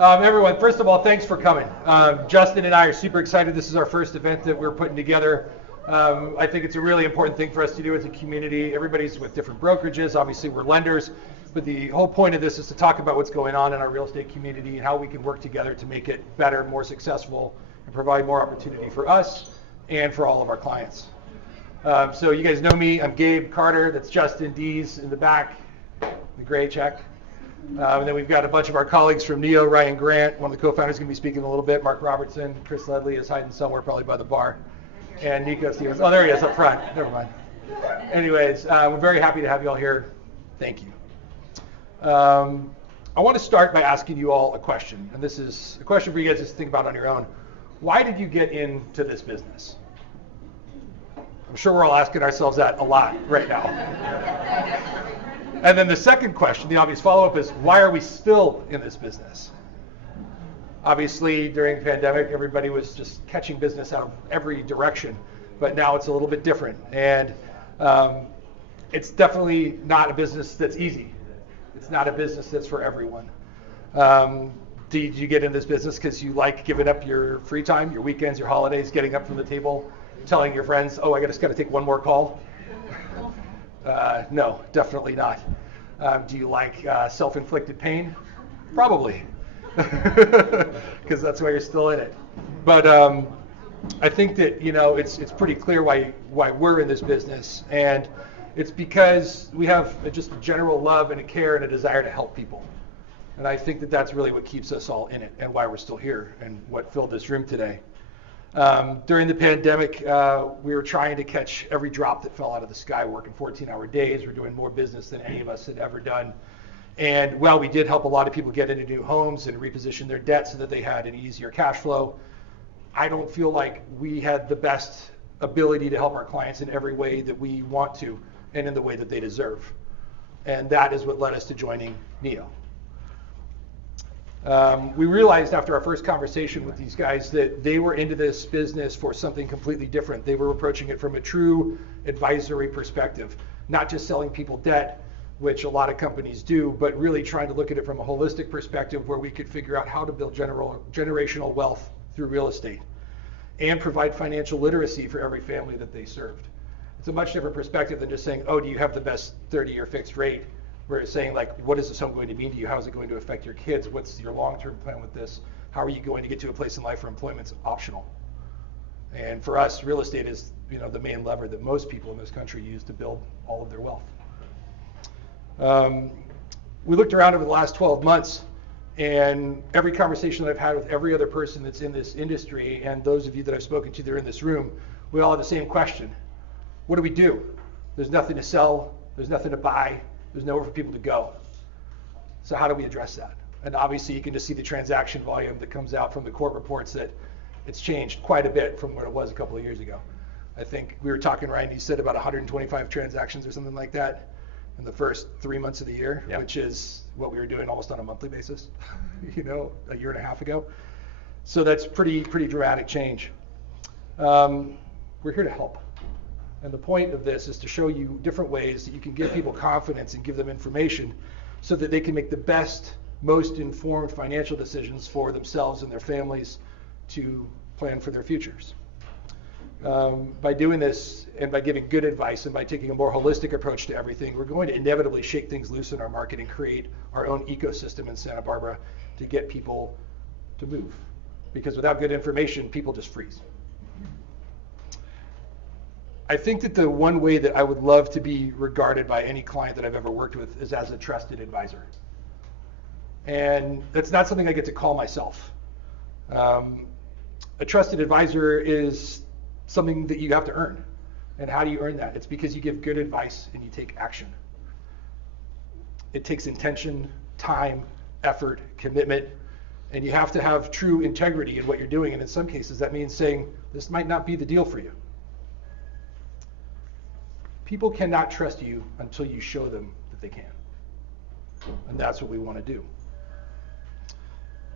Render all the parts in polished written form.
Everyone, first of all, thanks for coming. Justin and I are super excited. This is our first event that we're putting together. I think it's a really important thing for us to do as a community. Everybody's with different brokerages. Obviously, we're lenders. But the whole point of this is to talk about what's going on in our real estate community and how we can work together to make it better, more successful, and provide more opportunity for us and for all of our clients. So you guys know me. I'm Gabe Carter. That's Justin Dees in the back, the gray check. And then we've got a bunch of our colleagues from NEO, Ryan Grant, one of the co-founders, going to be speaking a little bit. Mark Robertson, Chris Ledley is hiding somewhere probably by the bar. And Nico Stevens. Oh, there he is up front. Never mind. Anyways, we're very happy to have you all here. Thank you. I want to start by asking you all a question. And this is a question for you guys to think about on your own. Why did you get into this business? I'm sure we're all asking ourselves that a lot right now. And then the second question, the obvious follow-up is, why are we still in this business? Obviously, during the pandemic, everybody was just catching business out of every direction, but now it's a little bit different. And it's definitely not a business that's easy. It's not a business that's for everyone. Did you get in this business because you like giving up your free time, your weekends, your holidays, getting up from the table, telling your friends, oh, I just got to take one more call? No, definitely not. Do you like self-inflicted pain? Probably, because that's why you're still in it. But I think that it's pretty clear why we're in this business, and it's because we have just a general love and a care and a desire to help people. And I think that that's really what keeps us all in it and why we're still here and what filled this room today. During the pandemic, we were trying to catch every drop that fell out of the sky, working 14-hour days. We're doing more business than any of us had ever done. And while we did help a lot of people get into new homes and reposition their debt so that they had an easier cash flow, I don't feel like we had the best ability to help our clients in every way that we want to and in the way that they deserve. And that is what led us to joining NEO. We realized after our first conversation with these guys that they were into this business for something completely different. They were approaching it from a true advisory perspective, not just selling people debt, which a lot of companies do, but really trying to look at it from a holistic perspective where we could figure out how to build generational wealth through real estate and provide financial literacy for every family that they served. It's a much different perspective than just saying, oh, do you have the best 30-year fixed rate? We're saying, like, what is this home going to mean to you? How is it going to affect your kids? What's your long-term plan with this? How are you going to get to a place in life where employment's optional? And for us, real estate is, the main lever that most people in this country use to build all of their wealth. We looked around over the last 12 months, and every conversation that I've had with every other person that's in this industry, and those of you that I've spoken to that are in this room, we all have the same question. What do we do? There's nothing to sell. There's nothing to buy. There's nowhere for people to go. So how do we address that? And obviously you can just see the transaction volume that comes out from the court reports that it's changed quite a bit from what it was a couple of years ago. I think we were talking, Ryan, you said about 125 transactions or something like that in the first 3 months of the year, yep. Which is what we were doing almost on a monthly basis, a year and a half ago. So that's pretty dramatic change. We're here to help. And the point of this is to show you different ways that you can give people confidence and give them information so that they can make the best, most informed financial decisions for themselves and their families to plan for their futures. By doing this and by giving good advice and by taking a more holistic approach to everything, we're going to inevitably shake things loose in our market and create our own ecosystem in Santa Barbara to get people to move. Because without good information, people just freeze. I think that the one way that I would love to be regarded by any client that I've ever worked with is as a trusted advisor. And that's not something I get to call myself. A trusted advisor is something that you have to earn. And how do you earn that? It's because you give good advice and you take action. It takes intention, time, effort, commitment, and you have to have true integrity in what you're doing. And in some cases, that means saying, this might not be the deal for you. People cannot trust you until you show them that they can. And that's what we want to do.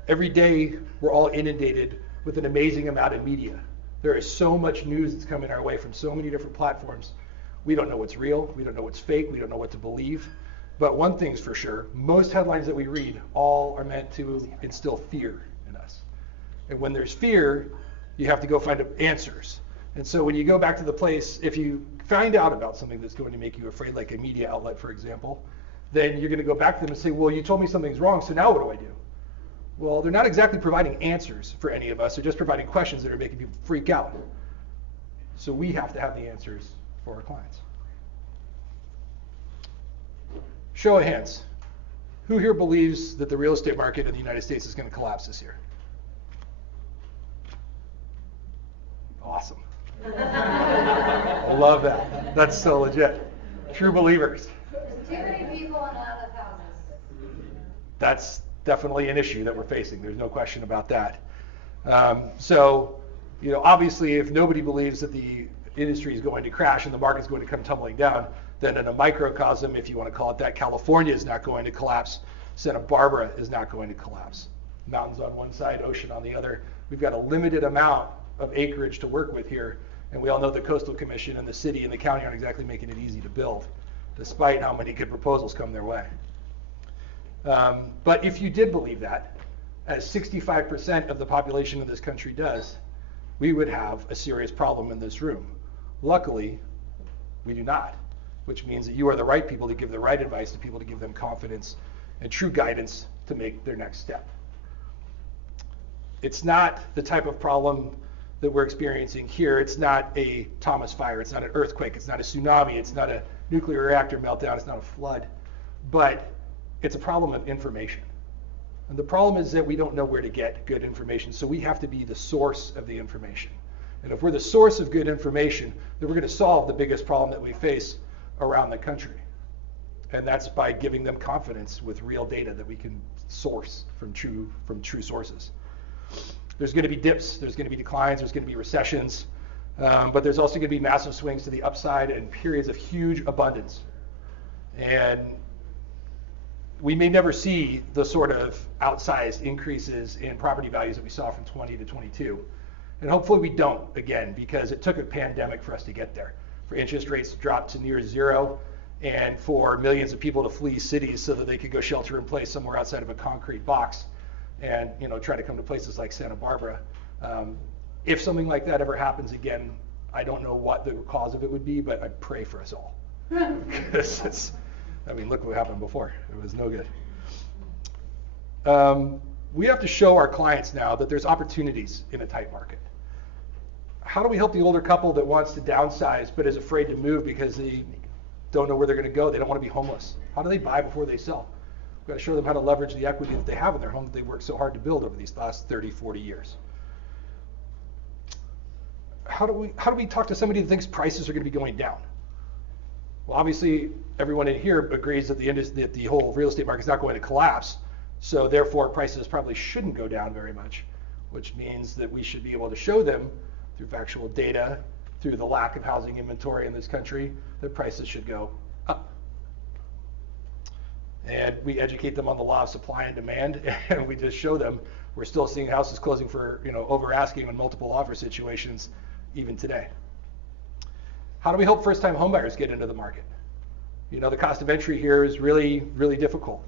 Every day, we're all inundated with an amazing amount of media. There is so much news that's coming our way from so many different platforms. We don't know what's real. We don't know what's fake. We don't know what to believe. But one thing's for sure, most headlines that we read all are meant to instill fear in us. And when there's fear, you have to go find answers. And so when you go back to the place, if you find out about something that's going to make you afraid, like a media outlet, for example, then you're going to go back to them and say, well, you told me something's wrong, so now what do I do? Well, they're not exactly providing answers for any of us. They're just providing questions that are making people freak out. So we have to have the answers for our clients. Show of hands. Who here believes that the real estate market in the United States is going to collapse this year? Awesome. I love that. That's so legit. True believers. There's too many people in not enough houses. That's definitely an issue that we're facing. There's no question about that. So, obviously, if nobody believes that the industry is going to crash and the market's going to come tumbling down, then in a microcosm, if you want to call it that, California is not going to collapse. Santa Barbara is not going to collapse. Mountains on one side, ocean on the other. We've got a limited amount of acreage to work with here, and we all know the Coastal Commission and the city and the county aren't exactly making it easy to build, despite how many good proposals come their way. But if you did believe that, as 65% of the population of this country does, we would have a serious problem in this room. Luckily, we do not, which means that you are the right people to give the right advice to people, to give them confidence and true guidance to make their next step. It's not the type of problem that we're experiencing here. It's not a Thomas fire. It's not an earthquake. It's not a tsunami. It's not a nuclear reactor meltdown. It's not a flood. But it's a problem of information. And the problem is that we don't know where to get good information, so we have to be the source of the information. And if we're the source of good information, then we're going to solve the biggest problem that we face around the country. And that's by giving them confidence with real data that we can source from true sources. There's going to be dips, there's going to be declines, there's going to be recessions, but there's also going to be massive swings to the upside and periods of huge abundance. And we may never see the sort of outsized increases in property values that we saw from 20 to 22. And hopefully we don't again, because it took a pandemic for us to get there. For interest rates to drop to near zero, and for millions of people to flee cities so that they could go shelter in place somewhere outside of a concrete box and try to come to places like Santa Barbara. If something like that ever happens again, I don't know what the cause of it would be, but I pray for us all. Because look what happened before. It was no good. We have to show our clients now that there's opportunities in a tight market. How do we help the older couple that wants to downsize but is afraid to move because they don't know where they're going to go? They don't want to be homeless. How do they buy before they sell? We've got to show them how to leverage the equity that they have in their home that they worked so hard to build over these last 30, 40 years. How do we talk to somebody that thinks prices are going to be going down? Well, obviously, everyone in here agrees that the whole real estate market is not going to collapse, so therefore prices probably shouldn't go down very much, which means that we should be able to show them through factual data, through the lack of housing inventory in this country, that prices should go up. And we educate them on the law of supply and demand, and we just show them we're still seeing houses closing for over asking in multiple offer situations even today. How do we help first-time homebuyers get into the market? The cost of entry here is really, really difficult.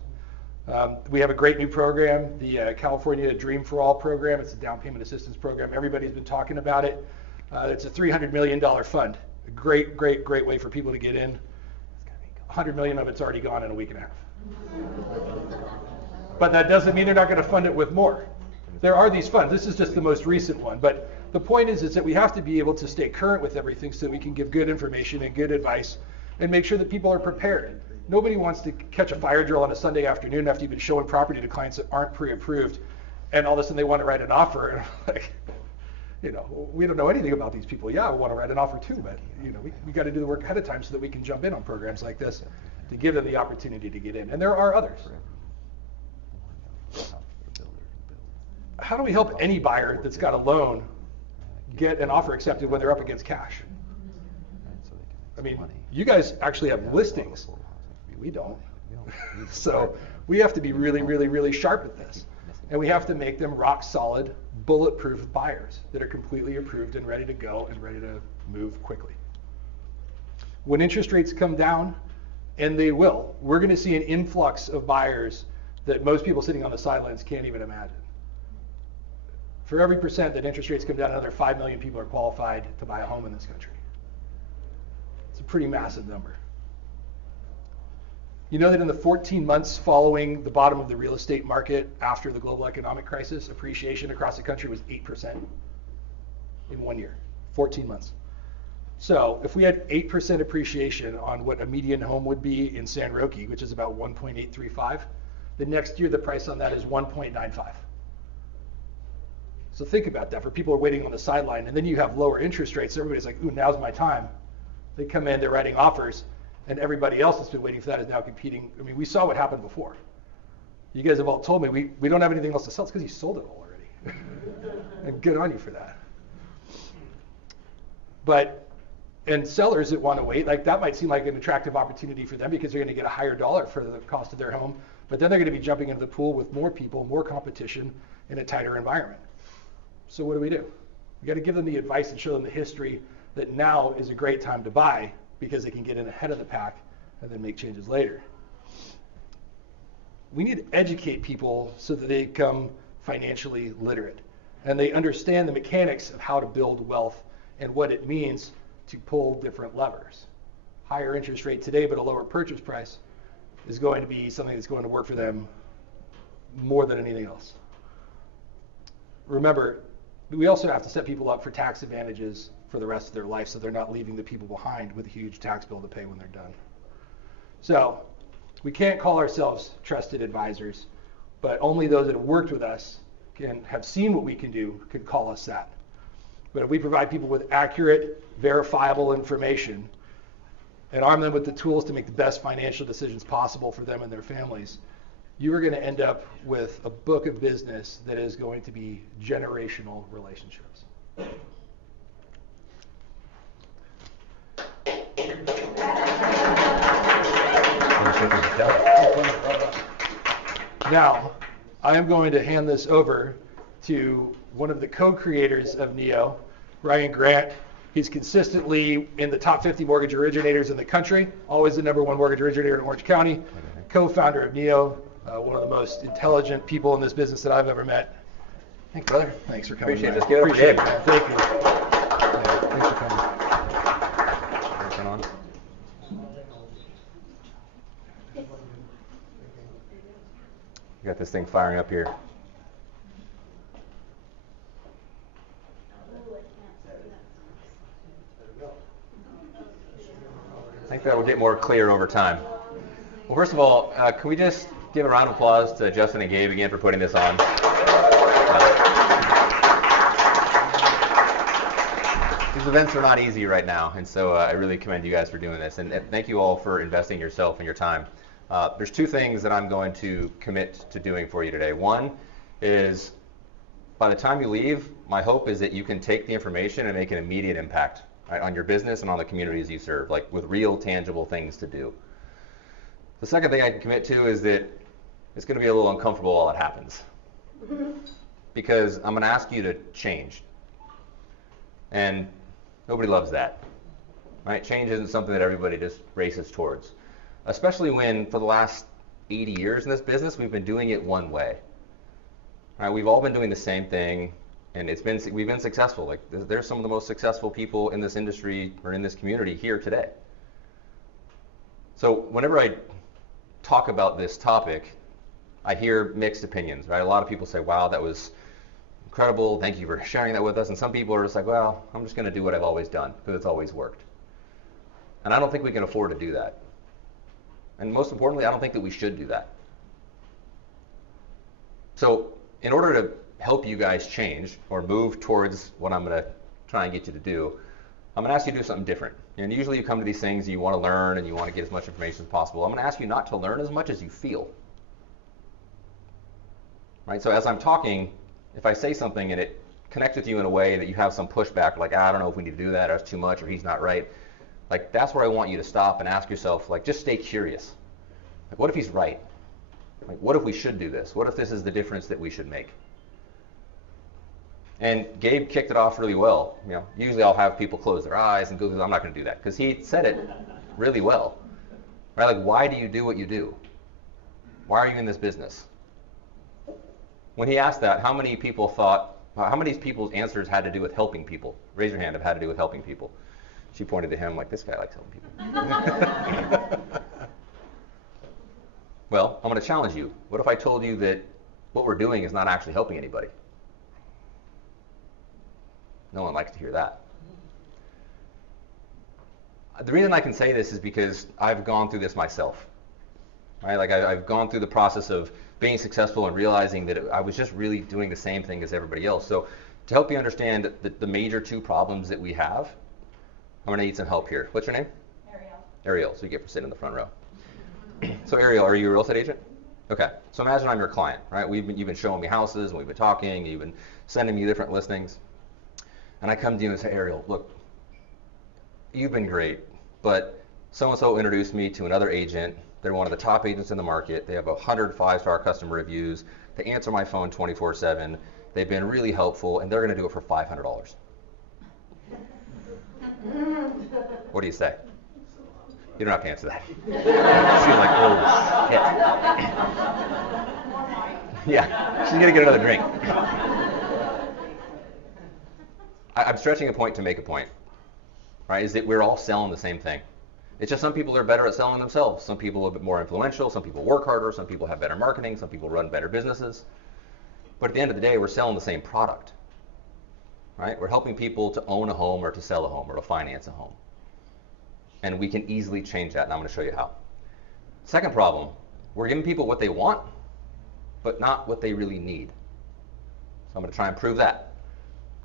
We have a great new program, the California Dream for All program. It's a down payment assistance program. Everybody's been talking about it. It's a $300 million fund. A great, great, great way for people to get in. $100 million of it's already gone in a week and a half. But that doesn't mean they're not going to fund it with more. There are these funds. This is just the most recent one. But the point is that we have to be able to stay current with everything so that we can give good information and good advice and make sure that people are prepared. Nobody wants to catch a fire drill on a Sunday afternoon after you've been showing property to clients that aren't pre-approved, and all of a sudden they want to write an offer. And I'm like, we don't know anything about these people. Yeah, we want to write an offer too, but we got to do the work ahead of time so that we can jump in on programs like this to give them the opportunity to get in. And there are others. How do we help any buyer that's got a loan get an offer accepted when they're up against cash? You guys actually have listings. We don't. So we have to be really, really, really sharp at this. And we have to make them rock solid, bulletproof buyers that are completely approved and ready to go and ready to move quickly. When interest rates come down, And they will. We're going to see an influx of buyers that most people sitting on the sidelines can't even imagine. For every percent that interest rates come down, another 5 million people are qualified to buy a home in this country. It's a pretty massive number. You know that in the 14 months following the bottom of the real estate market after the global economic crisis, appreciation across the country was 8% in 1 year, 14 months. So if we had 8% appreciation on what a median home would be in San Roque, which is about 1.835, the next year the price on that is 1.95. So think about that for people who are waiting on the sideline, and then you have lower interest rates. Everybody's like, ooh, now's my time. They come in, they're writing offers, and everybody else that's been waiting for that is now competing. I mean, we saw what happened before. You guys have all told me we don't have anything else to sell. It's because you sold it all already. And good on you for that. And sellers that want to wait, like that might seem like an attractive opportunity for them because they're going to get a higher dollar for the cost of their home, but then they're going to be jumping into the pool with more people, more competition in a tighter environment. So what do? We got to give them the advice and show them the history that now is a great time to buy because they can get in ahead of the pack and then make changes later. We need to educate people so that they become financially literate and they understand the mechanics of how to build wealth and what it means to pull different levers. Higher interest rate today, but a lower purchase price is going to be something that's going to work for them more than anything else. Remember, we also have to set people up for tax advantages for the rest of their life so they're not leaving the people behind with a huge tax bill to pay when they're done. So we can't call ourselves trusted advisors, but only those that have worked with us can have seen what we can do could call us that. But if we provide people with accurate, verifiable information and arm them with the tools to make the best financial decisions possible for them and their families, you are going to end up with a book of business that is going to be generational relationships. Now, I am going to hand this over to one of the co-creators of NEO, Ryan Grant. He's consistently in the top 50 mortgage originators in the country, always the #1 mortgage originator in Orange County, co-founder of NEO, one of the most intelligent people in this business that I've ever met. Thanks, brother. Thanks for coming. Appreciate it. Man. Just get over Appreciate Gabe. it. Thank you. Yeah, thanks for coming. Turn on. You got this thing firing up here. I think that will get more clear over time. Well, first of all, can we just give a round of applause to Justin and Gabe again for putting this on? These events are not easy right now, and so I really commend you guys for doing this. And thank you all for investing yourself and your time. There's two things that I'm going to commit to doing for you today. One is, by the time you leave, my hope is that you can take the information and make an immediate impact, right, on your business and on the communities you serve, like with real, tangible things to do. The second thing I can commit to is that it's going to be a little uncomfortable while it happens. Because I'm going to ask you to change. And nobody loves that. Right? Change isn't something that everybody just races towards. Especially when, for the last 80 years in this business, we've been doing it one way. Right? We've all been doing the same thing, and we've been successful. Like, there's some of the most successful people in this industry or in this community here today. So whenever I talk about this topic, I hear mixed opinions, right? A lot of people say, wow, that was incredible, thank you for sharing that with us. And some people are just like, well, I'm just going to do what I've always done because it's always worked. And I don't think we can afford to do that. And most importantly, I don't think that we should do that. So in order to help you guys change or move towards what I'm going to try and get you to do, I'm going to ask you to do something different. And usually you come to these things and you want to learn and you want to get as much information as possible. I'm going to ask you not to learn as much as you feel. Right? So as I'm talking, if I say something and it connects with you in a way that you have some pushback, like, I don't know if we need to do that, or it's too much, or he's not right, like, that's where I want you to stop and ask yourself, like, just stay curious. Like, what if he's right? Like, what if we should do this? What if this is the difference that we should make? And Gabe kicked it off really well. You know, usually I'll have people close their eyes and go through. I'm not going to do that because he said it really well. Right? Like, why do you do what you do? Why are you in this business? When he asked that, how many people's answers had to do with helping people? Raise your hand if it had to do with helping people. She pointed to him like, this guy likes helping people. Well, I'm going to challenge you. What if I told you that what we're doing is not actually helping anybody? No one likes to hear that. The reason I can say this is because I've gone through this myself. Right? Like I've gone through the process of being successful and realizing that I was just really doing the same thing as everybody else. So to help you understand the major two problems that we have, I'm going to need some help here. What's your name? Ariel. Ariel. So you get to sit in the front row. So Ariel, are you a real estate agent? Okay. So imagine I'm your client, right? You've been showing me houses, and we've been talking, you've been sending me different listings. And I come to you and say, Ariel, look, you've been great, but so-and-so introduced me to another agent. They're one of the top agents in the market. They have 100 5-star customer reviews. They answer my phone 24/7. They've been really helpful, and they're going to do it for $500. What do you say? You don't have to answer that. She's like, oh, shit. Yeah, she's going to get another drink. I'm stretching a point to make a point, right? Is that we're all selling the same thing. It's just some people are better at selling themselves. Some people are a bit more influential. Some people work harder. Some people have better marketing. Some people run better businesses. But at the end of the day, we're selling the same product, right? We're helping people to own a home or to sell a home or to finance a home. And we can easily change that, and I'm going to show you how. Second problem, we're giving people what they want, but not what they really need. So I'm going to try and prove that.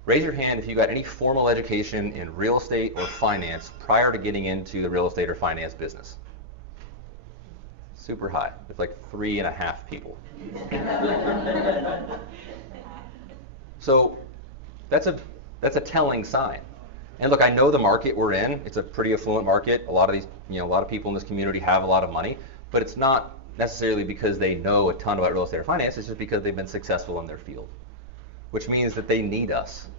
Raise your hand if you got any formal education in real estate or finance prior to getting into the real estate or finance business. Super high. It's like 3.5 people. So that's a telling sign. And look, I know the market we're in. It's a pretty affluent market. A lot of people in this community have a lot of money, but it's not necessarily because they know a ton about real estate or finance. It's just because they've been successful in their field, which means that they need us.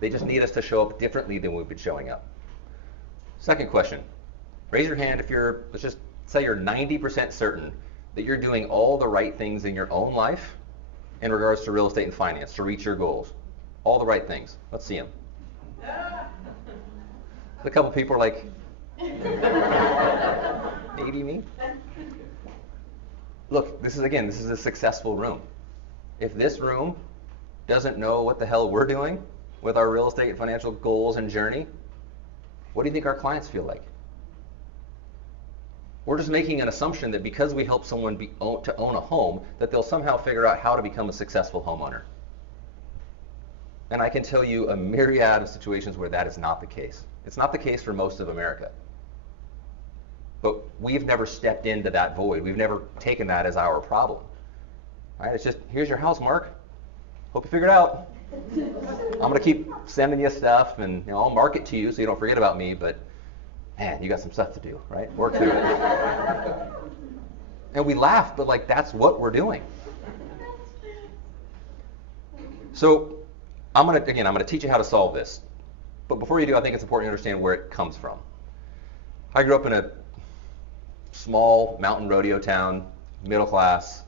They just need us to show up differently than we've been showing up. Second question, raise your hand if let's just say you're 90% certain that you're doing all the right things in your own life in regards to real estate and finance to reach your goals. All the right things. Let's see them. A couple people are like, maybe me? Look, this is a successful room. If this room doesn't know what the hell we're doing with our real estate and financial goals and journey, what do you think our clients feel like? We're just making an assumption that because we help someone to own a home, that they'll somehow figure out how to become a successful homeowner. And I can tell you a myriad of situations where that is not the case. It's not the case for most of America. But we've never stepped into that void. We've never taken that as our problem. Right? It's just, here's your house, Mark. Hope you figured it out. I'm going to keep sending you stuff, and I'll mark it to you so you don't forget about me, but man, you got some stuff to do, right? Work through it. And we laugh, but that's what we're doing. So I'm going to teach you how to solve this. But before you do, I think it's important to understand where it comes from. I grew up in a small mountain rodeo town, middle class.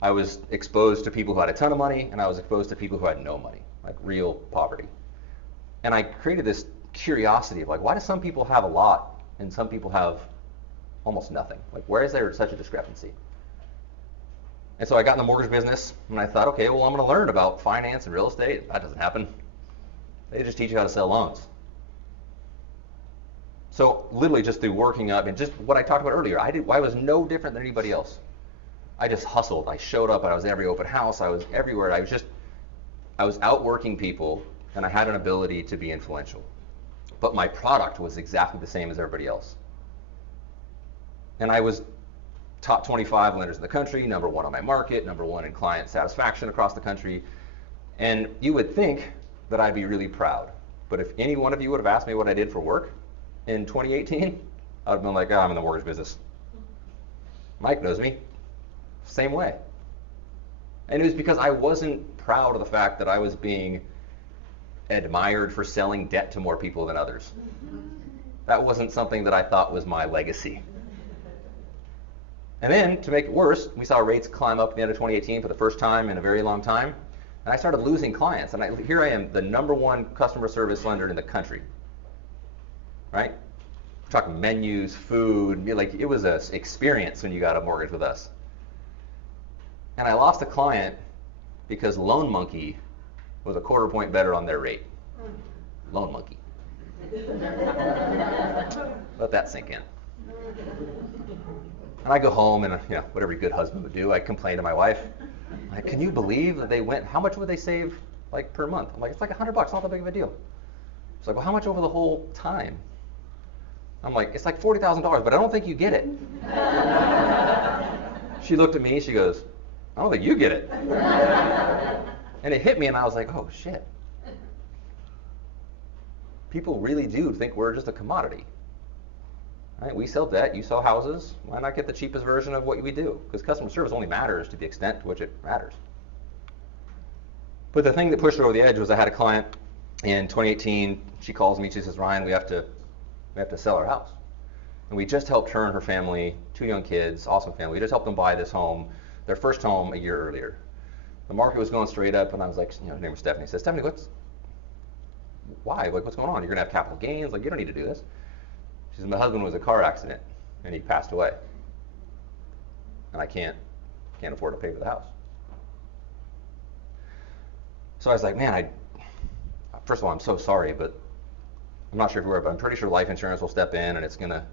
I was exposed to people who had a ton of money, and I was exposed to people who had no money, like real poverty. And I created this curiosity of why do some people have a lot and some people have almost nothing? Where is there such a discrepancy? And so I got in the mortgage business, and I thought, okay, well, I'm going to learn about finance and real estate. That doesn't happen. They just teach you how to sell loans. So literally just through working up and just what I talked about earlier, I was no different than anybody else. I just hustled. I showed up. I was at every open house. I was everywhere. I was outworking people, and I had an ability to be influential. But my product was exactly the same as everybody else. And I was top 25 lenders in the country, number 1 on my market, number 1 in client satisfaction across the country. And you would think that I'd be really proud. But if any one of you would have asked me what I did for work in 2018, I would have been like, I'm in the mortgage business. Mike knows me. Same way. And it was because I wasn't proud of the fact that I was being admired for selling debt to more people than others. That wasn't something that I thought was my legacy. And then, to make it worse, we saw rates climb up at the end of 2018 for the first time in a very long time. And I started losing clients. And here I am, the #1 customer service lender in the country. Right? We're talking menus, food, like it was an experience when you got a mortgage with us. And I lost a client because Loan Monkey was a 1/4 point better on their rate. Loan Monkey. Let that sink in. And I go home and, what every good husband would do, I complain to my wife. I'm like, can you believe that they went, how much would they save like per month? I'm like, it's like $100, not that big of a deal. She's like, well, how much over the whole time? I'm like, it's like $40,000, but I don't think you get it. She looked at me, she goes, I don't think you get it. And it hit me and I was like, oh shit. People really do think we're just a commodity. Right? We sell debt, you sell houses. Why not get the cheapest version of what we do? Because customer service only matters to the extent to which it matters. But the thing that pushed her over the edge was I had a client in 2018. She calls me, she says, Ryan, we have to sell our house. And we just helped her and her family, 2 young kids, awesome family. We just helped them buy this home, their first home a year earlier. The market was going straight up, and I was like, her name was Stephanie. I said, Stephanie, why? Like, what's going on? You're going to have capital gains? Like, you don't need to do this. She said, my husband was in a car accident, and he passed away. And I can't afford to pay for the house. So I was like, man, first of all, I'm so sorry, but I'm not sure if you're aware, but I'm pretty sure life insurance will step in, and it's gonna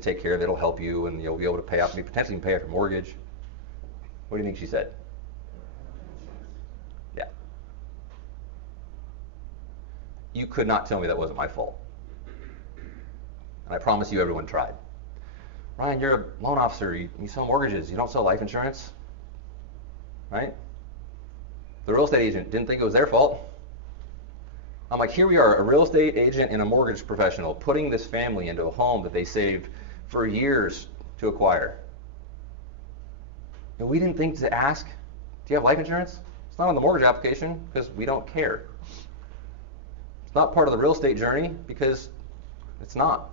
take care of it. It'll help you, and you'll be able to pay off, potentially pay off your mortgage. What do you think she said? Yeah. You could not tell me that wasn't my fault. And I promise you everyone tried. Ryan, you're a loan officer. You sell mortgages. You don't sell life insurance. Right? The real estate agent didn't think it was their fault. I'm like, here we are, a real estate agent and a mortgage professional putting this family into a home that they saved for years to acquire. And we didn't think to ask, do you have life insurance? It's not on the mortgage application because we don't care. It's not part of the real estate journey because it's not.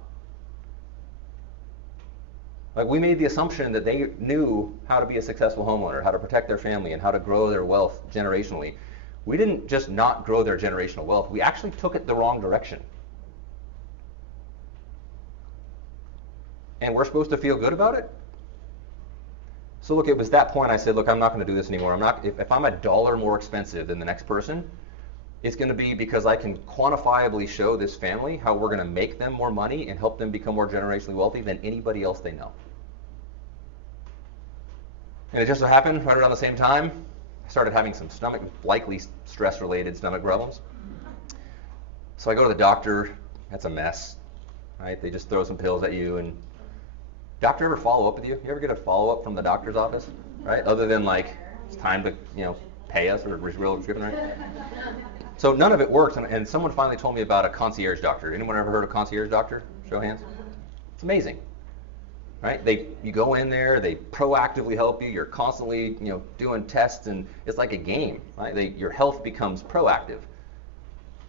Like, we made the assumption that they knew how to be a successful homeowner, how to protect their family, and how to grow their wealth generationally. We didn't just not grow their generational wealth. We actually took it the wrong direction. And we're supposed to feel good about it? So look, it was that point I said, look, I'm not going to do this anymore. If I'm $1 more expensive than the next person, it's going to be because I can quantifiably show this family how we're going to make them more money and help them become more generationally wealthy than anybody else they know. And it just so happened, right around the same time, I started having some likely stress-related stomach problems. So I go to the doctor. That's a mess, right? They just throw some pills at you. And doctor ever follow up with you? You ever get a follow-up from the doctor's office, right? Other than like, it's time to, pay us or real prescription, right? So none of it works, and someone finally told me about a concierge doctor. Anyone ever heard of concierge doctor? Show of hands. It's amazing, right? You go in there, they proactively help you. You're constantly, doing tests, and it's like a game, right? Your health becomes proactive.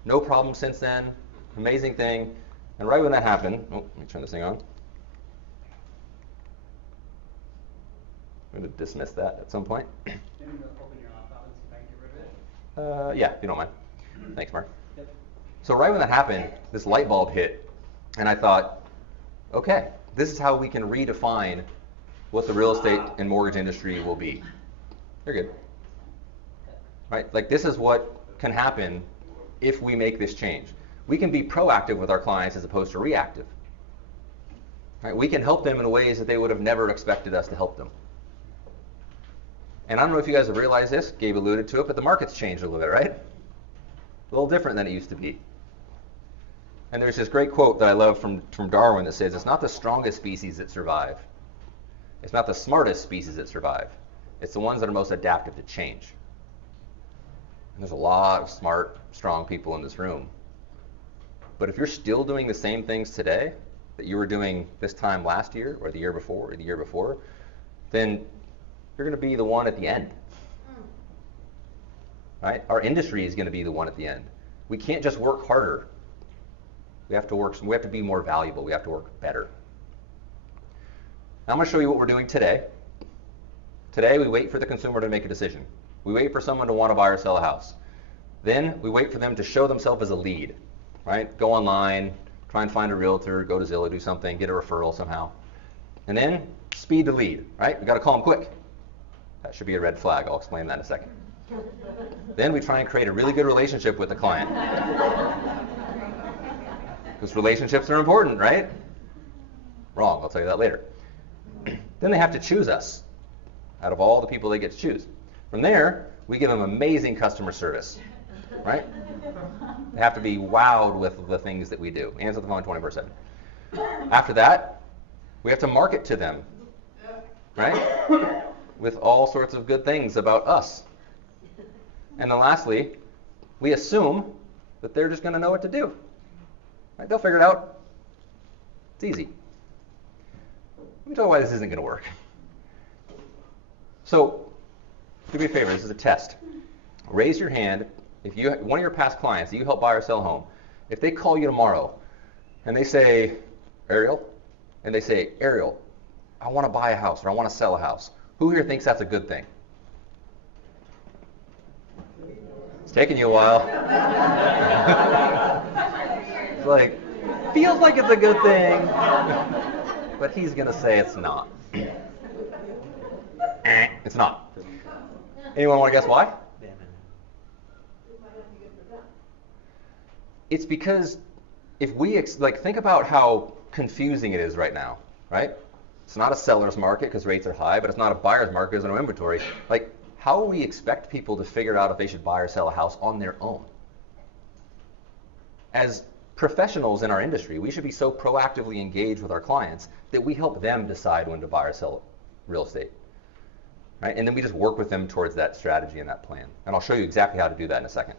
No problem since then. Amazing thing. And right when that happened, let me turn this thing on. I'm going to dismiss that at some point. Can you open your laptop and see if I can get rid of it? Yeah, if you don't mind. Thanks, Mark. Yep. So right when that happened, this light bulb hit, and I thought, okay, this is how we can redefine what the real estate and mortgage industry will be. You're good. Right? Like, this is what can happen if we make this change. We can be proactive with our clients as opposed to reactive. Right? We can help them in ways that they would have never expected us to help them. And I don't know if you guys have realized this, Gabe alluded to it, but the market's changed a little bit, right? A little different than it used to be. And there's this great quote that I love from Darwin that says, it's not the strongest species that survive. It's not the smartest species that survive. It's the ones that are most adaptive to change. And there's a lot of smart, strong people in this room. But if you're still doing the same things today that you were doing this time last year or the year before, then you're going to be the one at the end. Right? Our industry is going to be the one at the end. We can't just work harder. We have to be more valuable. We have to work better. I'm going to show you what we're doing today. Today, we wait for the consumer to make a decision. We wait for someone to want to buy or sell a house. Then we wait for them to show themselves as a lead, right? Go online, try and find a realtor, go to Zillow, do something, get a referral somehow. And then speed to lead, right? We got to call them quick. That should be a red flag. I'll explain that in a second. Then we try and create a really good relationship with the client. Because relationships are important, right? Wrong, I'll tell you that later. Then they have to choose us out of all the people they get to choose. From there, we give them amazing customer service, right? They have to be wowed with the things that we do. Answer the phone 24/7. After that, we have to market to them, right? With all sorts of good things about us. And then lastly, we assume that they're just going to know what to do. Right? They'll figure it out. It's easy. Let me tell you why this isn't going to work. So, do me a favor. This is a test. Raise your hand if you one of your past clients that you help buy or sell a home. If they call you tomorrow and they say, Ariel, and they say, Ariel, I want to buy a house or I want to sell a house. Who here thinks that's a good thing? It's taking you a while. It's like, feels like it's a good thing, but he's going to say it's not. It's not. Anyone want to guess why? It's because if we, think about how confusing it is right now, right? It's not a seller's market because rates are high, but it's not a buyer's market because there's no inventory. Like, how will we expect people to figure out if they should buy or sell a house on their own? As professionals in our industry, we should be so proactively engaged with our clients that we help them decide when to buy or sell real estate. Right? And then we just work with them towards that strategy and that plan. And I'll show you exactly how to do that in a second.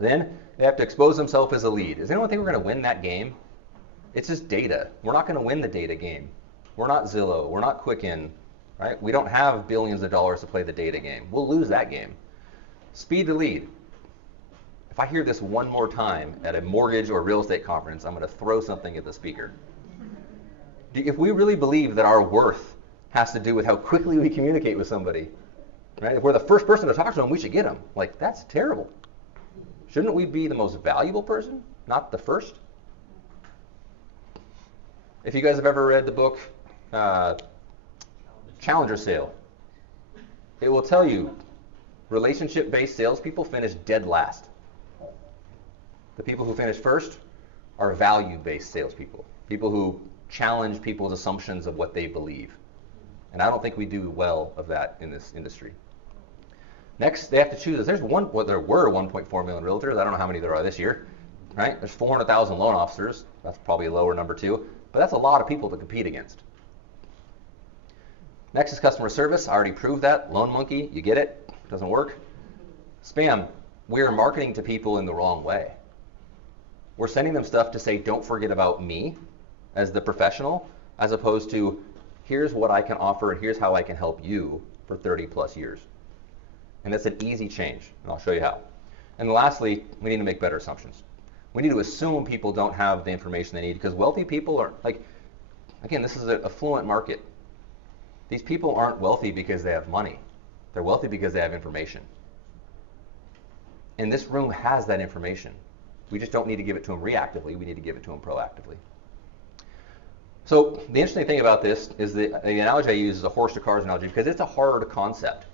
Then they have to expose themselves as a lead. Does anyone think we're going to win that game? It's just data. We're not going to win the data game. We're not Zillow. We're not Quicken. Right? We don't have billions of dollars to play the data game. We'll lose that game. Speed to lead. If I hear this one more time at a mortgage or real estate conference, I'm going to throw something at the speaker. If we really believe that our worth has to do with how quickly we communicate with somebody, right? If we're the first person to talk to them, we should get them. Like, that's terrible. Shouldn't we be the most valuable person, not the first? If you guys have ever read the book Challenger Sale, it will tell you relationship-based salespeople finish dead last. The people who finish first are value-based salespeople, people who challenge people's assumptions of what they believe. And I don't think we do well of that in this industry. Next, they have to choose. There were 1.4 million realtors. I don't know how many there are this year. Right? There's 400,000 loan officers. That's probably a lower number too. But that's a lot of people to compete against. Next is customer service. I already proved that. Loan Monkey, you get it. Doesn't work. Spam. We're marketing to people in the wrong way. We're sending them stuff to say, don't forget about me as the professional, as opposed to, here's what I can offer and here's how I can help you for 30 plus years. And that's an easy change, and I'll show you how. And lastly, we need to make better assumptions. We need to assume people don't have the information they need, because wealthy people are, like, again, this is an affluent market. These people aren't wealthy because they have money. They're wealthy because they have information. And this room has that information. We just don't need to give it to them reactively. We need to give it to them proactively. So the interesting thing about this is the analogy I use is a horse to cars analogy, because it's a hard concept.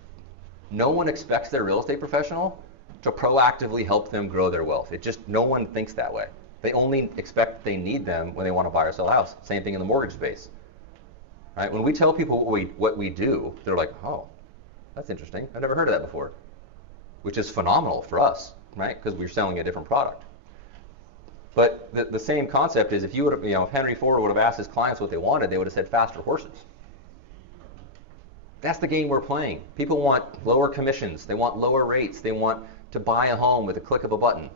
No one expects their real estate professional to proactively help them grow their wealth. No one thinks that way. They only expect they need them when they want to buy or sell a house. Same thing in the mortgage space. Right? When we tell people what we do, they're like, oh, that's interesting. I've never heard of that before. Which is phenomenal for us, right? Because we're selling a different product. But the same concept is, if you would have, if Henry Ford would have asked his clients what they wanted, they would have said faster horses. That's the game we're playing. People want lower commissions. They want lower rates. They want to buy a home with a click of a button.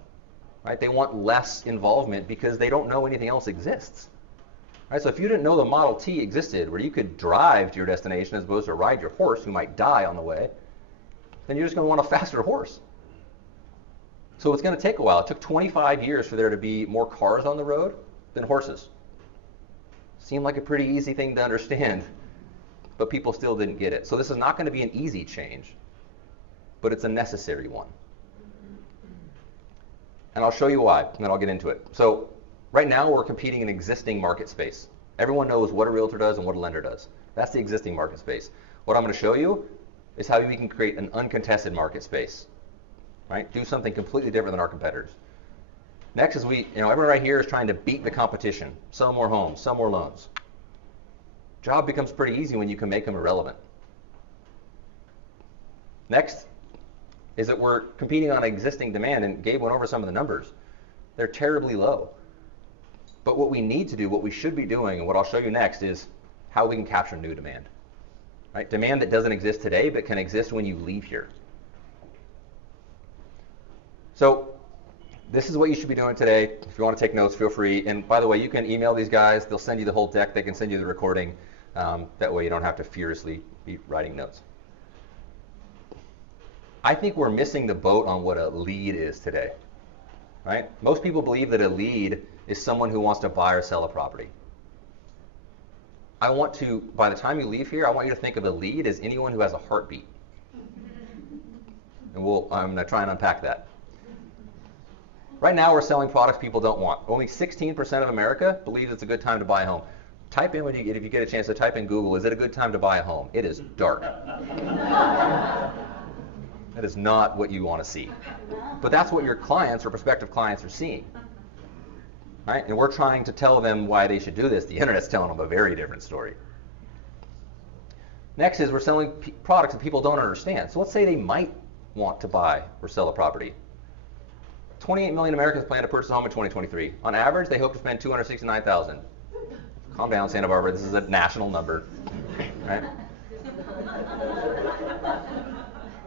Right? They want less involvement because they don't know anything else exists. Right? So if you didn't know the Model T existed, where you could drive to your destination as opposed to ride your horse, who might die on the way, then you're just going to want a faster horse. So it's going to take a while. It took 25 years for there to be more cars on the road than horses. Seemed like a pretty easy thing to understand but people still didn't get it. So this is not going to be an easy change, but it's a necessary one. And I'll show you why, and then I'll get into it. So right now we're competing in existing market space. Everyone knows what a realtor does and what a lender does. That's the existing market space. What I'm going to show you is how we can create an uncontested market space, right? Do something completely different than our competitors. Next is everyone right here is trying to beat the competition, sell more homes, sell more loans. Job becomes pretty easy when you can make them irrelevant. Next is that we're competing on existing demand, and Gabe went over some of the numbers. They're terribly low. But what we need to do, what we should be doing, and what I'll show you next, is how we can capture new demand. Right? Demand that doesn't exist today, but can exist when you leave here. So this is what you should be doing today. If you want to take notes, feel free. And by the way, you can email these guys. They'll send you the whole deck. They can send you the recording. That way you don't have to furiously be writing notes. I think we're missing the boat on what a lead is today. Right? Most people believe that a lead is someone who wants to buy or sell a property. By the time you leave here, I want you to think of a lead as anyone who has a heartbeat. And I'm going to try and unpack that. Right now, we're selling products people don't want. Only 16% of America believes it's a good time to buy a home. Type in, if you get a chance to type in Google, is it a good time to buy a home? It is dark. That is not what you want to see. But that's what your clients or prospective clients are seeing. Right? And we're trying to tell them why they should do this. The internet's telling them a very different story. Next is we're selling products that people don't understand. So let's say they might want to buy or sell a property. 28 million Americans plan to purchase a home in 2023. On average, they hope to spend $269,000. Calm down, Santa Barbara. This is a national number. Right?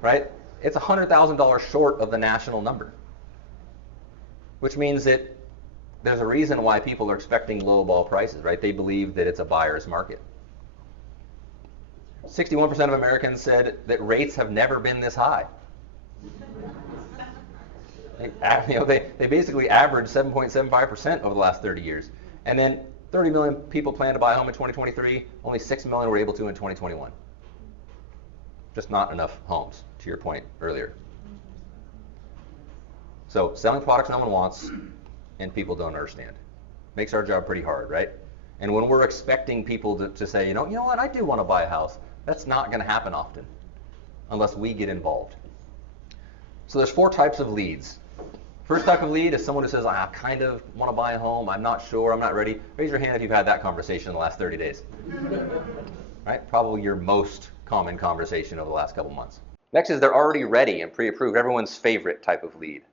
Right? It's $100,000 short of the national number, which means that there's a reason why people are expecting low-ball prices, right? They believe that it's a buyer's market. 61% of Americans said that rates have never been this high. They basically averaged 7.75% over the last 30 years. And then 30 million people plan to buy a home in 2023. Only 6 million were able to in 2021. Just not enough homes, to your point earlier. So selling products no one wants and people don't understand. Makes our job pretty hard, right? And when we're expecting people to say, you know what, I do want to buy a house, that's not going to happen often unless we get involved. So there's 4 types of leads. First type of lead is someone who says, I kind of want to buy a home, I'm not sure, I'm not ready. Raise your hand if you've had that conversation in the last 30 days. Right? Probably your most common conversation over the last couple months. Next is they're already ready and pre-approved, everyone's favorite type of lead.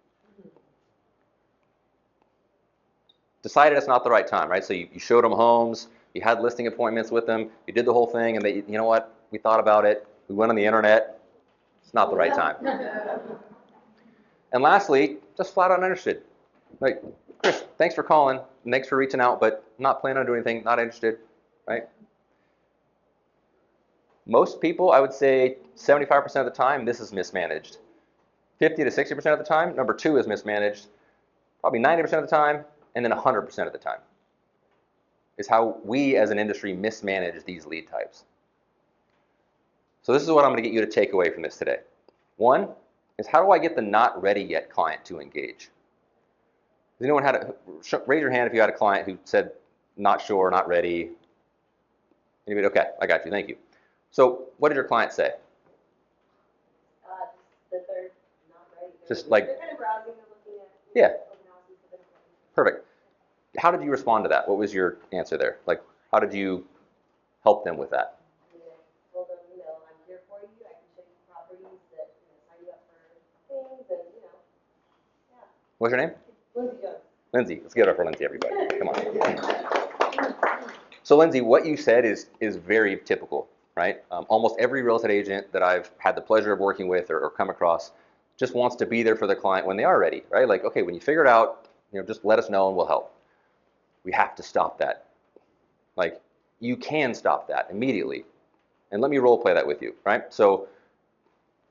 Decided it's not the right time, right? So you showed them homes, you had listing appointments with them, you did the whole thing, and they, you know what, we thought about it, we went on the internet, it's not the right time. And lastly, just flat out uninterested. Like, Chris, thanks for calling, thanks for reaching out, but not planning on doing anything, not interested, right? Most people, I would say 75% of the time, this is mismanaged. 50 to 60% of the time, number 2 is mismanaged. Probably 90% of the time, and then 100% of the time is how we as an industry mismanage these lead types. So this is what I'm going to get you to take away from this today. 1 is, how do I get the not ready yet client to engage? Has anyone raise your hand if you had a client who said not sure, not ready? Anybody? Okay, I got you, thank you. So what did your client say? That they're not ready. Just like, they're kind of browsing and looking at yeah. open houses for them. Perfect. How did you respond to that? What was your answer there? Like, how did you help them with that? Yeah, told them, I'm here for you. I can show you properties that sign you up for things, and yeah. What's your name? Lindsay Jones. Lindsay. Let's give it up for Lindsay, everybody. Come on. So Lindsay, what you said is very typical, right? Almost every real estate agent that I've had the pleasure of working with or come across just wants to be there for the client when they are ready, right? Like, okay, when you figure it out, just let us know and we'll help. We have to stop that. Like, you can stop that immediately. And let me role play that with you, right? So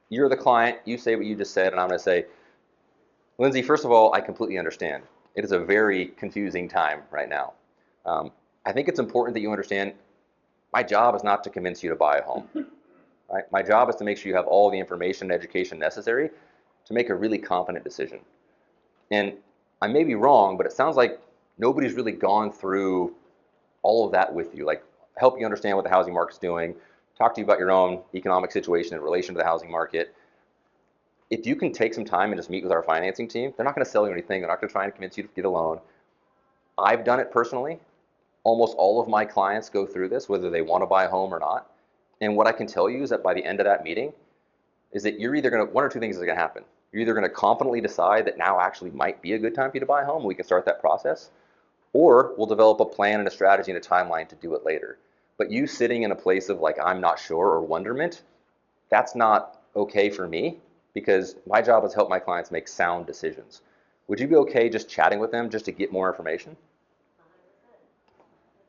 you're the client, you say what you just said, and I'm going to say, Lindsay, first of all, I completely understand. It is a very confusing time right now. I think it's important that you understand My job is not to convince you to buy a home. Right? My job is to make sure you have all the information and education necessary to make a really confident decision. And I may be wrong, but it sounds like nobody's really gone through all of that with you, like help you understand what the housing market's doing, talk to you about your own economic situation in relation to the housing market. If you can take some time and just meet with our financing team, they're not going to sell you anything. They're not going to try and convince you to get a loan. I've done it personally. Almost all of my clients go through this, whether they want to buy a home or not. And what I can tell you is that by the end of that meeting, is that you're either going to, one or two things is going to happen. You're either going to confidently decide that now actually might be a good time for you to buy a home, and we can start that process, or we'll develop a plan and a strategy and a timeline to do it later. But you sitting in a place of like, I'm not sure or wonderment, that's not okay for me, because my job is to help my clients make sound decisions. Would you be okay just chatting with them just to get more information?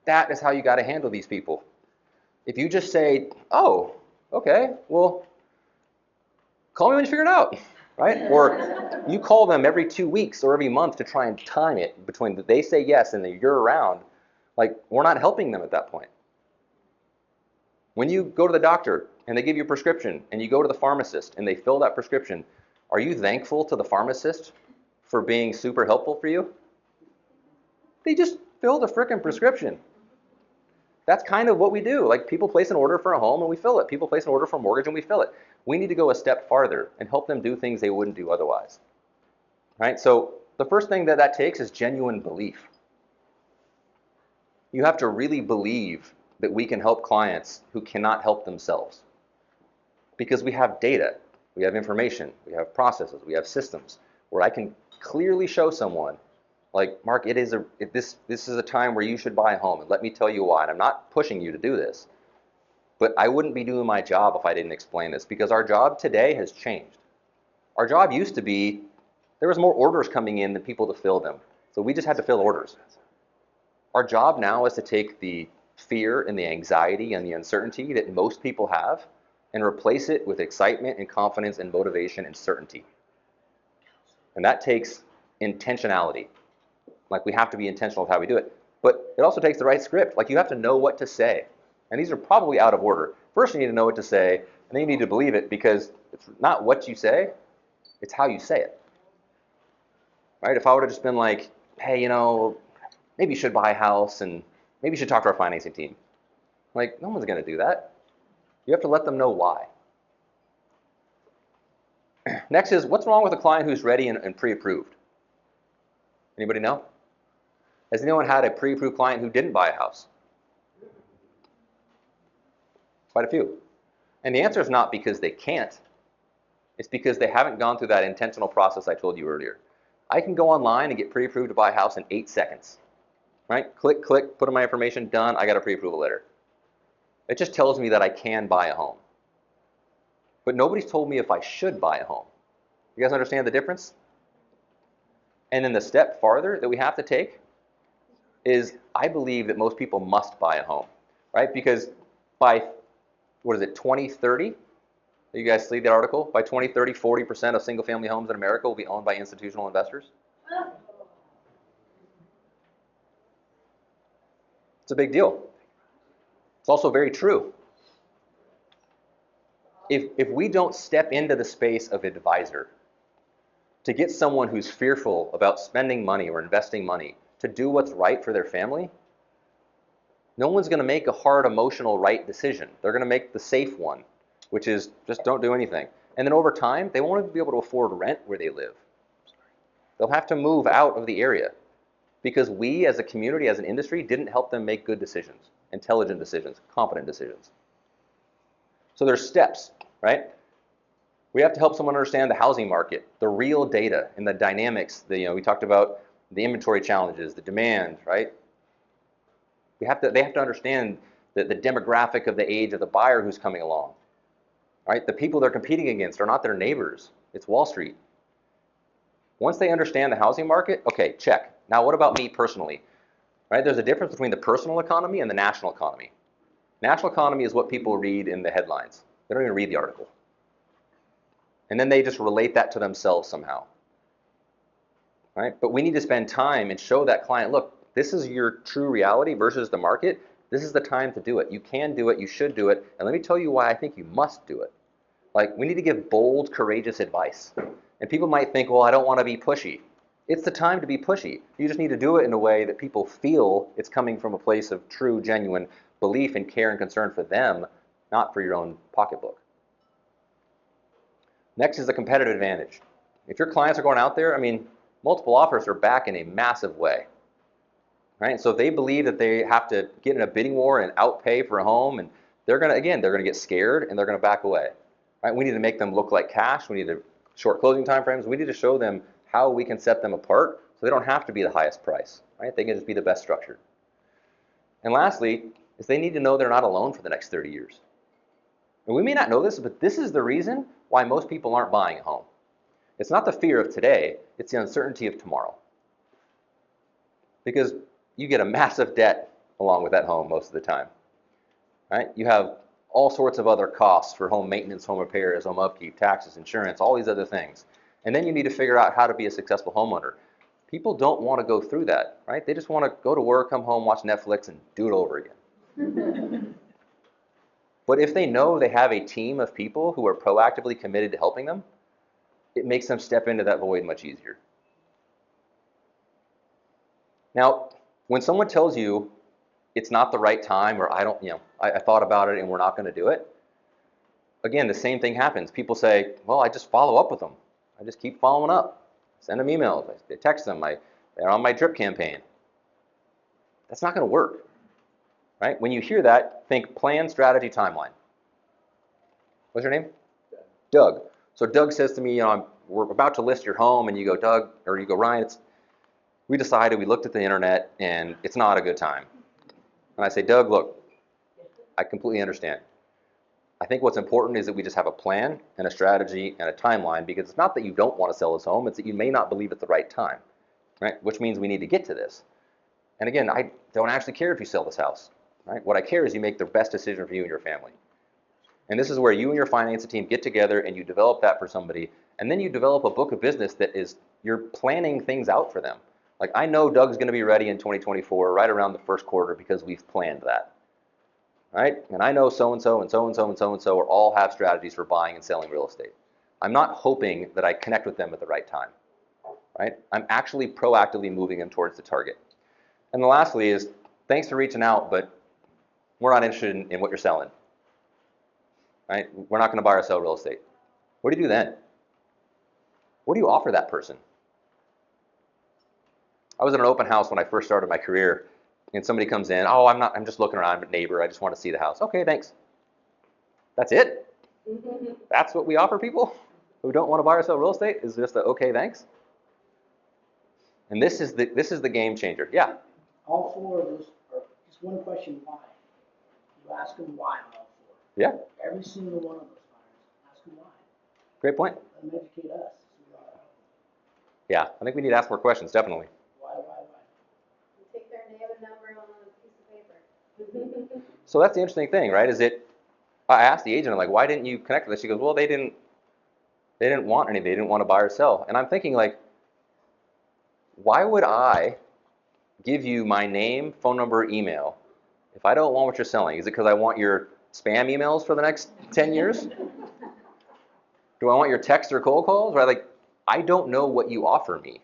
That is how you got to handle these people. If you just say, oh, okay, well, call me when you figure it out, right? Or you call them every 2 weeks or every month to try and time it between they say yes and you're around, like, we're not helping them at that point. When you go to the doctor and they give you a prescription and you go to the pharmacist and they fill that prescription, are you thankful to the pharmacist for being super helpful for you? They just filled a frickin' prescription. That's kind of what we do. Like, people place an order for a home and we fill it. People place an order for a mortgage and we fill it. We need to go a step farther and help them do things they wouldn't do otherwise. Right? So the first thing that takes is genuine belief. You have to really believe that we can help clients who cannot help themselves. Because we have data, we have information, we have processes, we have systems where I can clearly show someone, like, Mark, this is a time where you should buy a home, and let me tell you why. And I'm not pushing you to do this, but I wouldn't be doing my job if I didn't explain this, because our job today has changed. Our job used to be, there was more orders coming in than people to fill them. So we just had to fill orders. Our job now is to take the fear and the anxiety and the uncertainty that most people have and replace it with excitement and confidence and motivation and certainty. And that takes intentionality. Like, we have to be intentional with how we do it. But it also takes the right script. Like, you have to know what to say. And these are probably out of order. First, you need to know what to say, and then you need to believe it, because it's not what you say, it's how you say it. Right? If I would have just been like, hey, maybe you should buy a house, and maybe you should talk to our financing team. Like, no one's going to do that. You have to let them know why. Next is, what's wrong with a client who's ready and pre-approved? Anybody know? Has anyone had a pre-approved client who didn't buy a house? Quite a few. And the answer is not because they can't. It's because they haven't gone through that intentional process I told you earlier. I can go online and get pre-approved to buy a house in 8 seconds. Right? Click, click, put in my information, done, I got a pre-approval letter. It just tells me that I can buy a home. But nobody's told me if I should buy a home. You guys understand the difference? And then the step farther that we have to take is, I believe that most people must buy a home, right? Because by, 2030? You guys see that article? By 2030, 40% of single-family homes in America will be owned by institutional investors. It's a big deal. It's also very true. If we don't step into the space of advisor to get someone who's fearful about spending money or investing money to do what's right for their family, no one's going to make a hard, emotional, right decision. They're going to make the safe one, which is just don't do anything. And then over time, they won't even be able to afford rent where they live. They'll have to move out of the area because we as a community, as an industry, didn't help them make good decisions, intelligent decisions, competent decisions. So there's steps, right? We have to help someone understand the housing market, the real data and the dynamics. We talked about the inventory challenges, the demand, right? They have to understand the demographic of the age of the buyer who's coming along, right? The people they're competing against are not their neighbors. It's Wall Street. Once they understand the housing market, okay, check. Now what about me personally? Right? There's a difference between the personal economy and the national economy. National economy is what people read in the headlines. They don't even read the article. And then they just relate that to themselves somehow. Right? But we need to spend time and show that client, look, this is your true reality versus the market. This is the time to do it. You can do it. You should do it. And let me tell you why I think you must do it. Like, we need to give bold, courageous advice. And people might think, well, I don't want to be pushy. It's the time to be pushy. You just need to do it in a way that people feel it's coming from a place of true, genuine belief and care and concern for them, not for your own pocketbook. Next is the competitive advantage. If your clients are going out there, multiple offers are back in a massive way. Right? So if they believe that they have to get in a bidding war and outpay for a home, and they're going to get scared and they're going to back away. Right? We need to make them look like cash. We need to short closing time frames. We need to show them how we can set them apart so they don't have to be the highest price. Right? They can just be the best structured. And lastly, is they need to know they're not alone for the next 30 years. And we may not know this, but this is the reason why most people aren't buying a home. It's not the fear of today, it's the uncertainty of tomorrow. Because you get a massive debt along with that home most of the time. Right? You have all sorts of other costs for home maintenance, home repairs, home upkeep, taxes, insurance, all these other things. And then you need to figure out how to be a successful homeowner. People don't want to go through that, right? They just want to go to work, come home, watch Netflix, and do it over again. But if they know they have a team of people who are proactively committed to helping them, it makes them step into that void much easier. Now, when someone tells you it's not the right time, or I thought about it and we're not going to do it, again, the same thing happens. People say, well, I just follow up with them. I just keep following up. Send them emails. I text them. They're on my drip campaign. That's not going to work. Right? When you hear that, think plan, strategy, timeline. What's your name? Doug. So Doug says to me, we're about to list your home, and you go, Doug, or you go, Ryan, we decided, we looked at the internet, and it's not a good time. And I say, Doug, look, I completely understand. I think what's important is that we just have a plan and a strategy and a timeline, because it's not that you don't want to sell this home, it's that you may not believe it's the right time, right? Which means we need to get to this. And again, I don't actually care if you sell this house. Right? What I care is you make the best decision for you and your family. And this is where you and your finance team get together and you develop that for somebody, and then you develop a book of business that is, you're planning things out for them. Like, I know Doug's going to be ready in 2024, right around the first quarter, because we've planned that. Right? And I know so-and-so and so-and-so and so-and-so all have strategies for buying and selling real estate. I'm not hoping that I connect with them at the right time. Right? I'm actually proactively moving them towards the target. And lastly is, thanks for reaching out, but we're not interested in what you're selling. Right? We're not going to buy or sell real estate. What do you do then? What do you offer that person? I was at an open house when I first started my career, and somebody comes in, I'm just looking around, I'm a neighbor, I just want to see the house. Okay, thanks. That's it? That's what we offer people who don't want to buy or sell real estate, is just a okay, thanks? And this is the game changer. Yeah? All four of those are just one question, why? You ask them why on all four. Yeah. Every single one of those buyers, ask them why. Great point. Let them educate us. So we all Yeah, I think we need to ask more questions, definitely. why? You take their name and number on a piece of paper. So that's the interesting thing, right? I asked the agent, I'm like, why didn't you connect with us? She goes, well, they didn't want anything. They didn't want to buy or sell. And I'm thinking, like, why would I give you my name, phone number, email if I don't want what you're selling? Is it because I want your spam emails for the next 10 years? Do I want your text or cold calls? Right? Like, I don't know what you offer me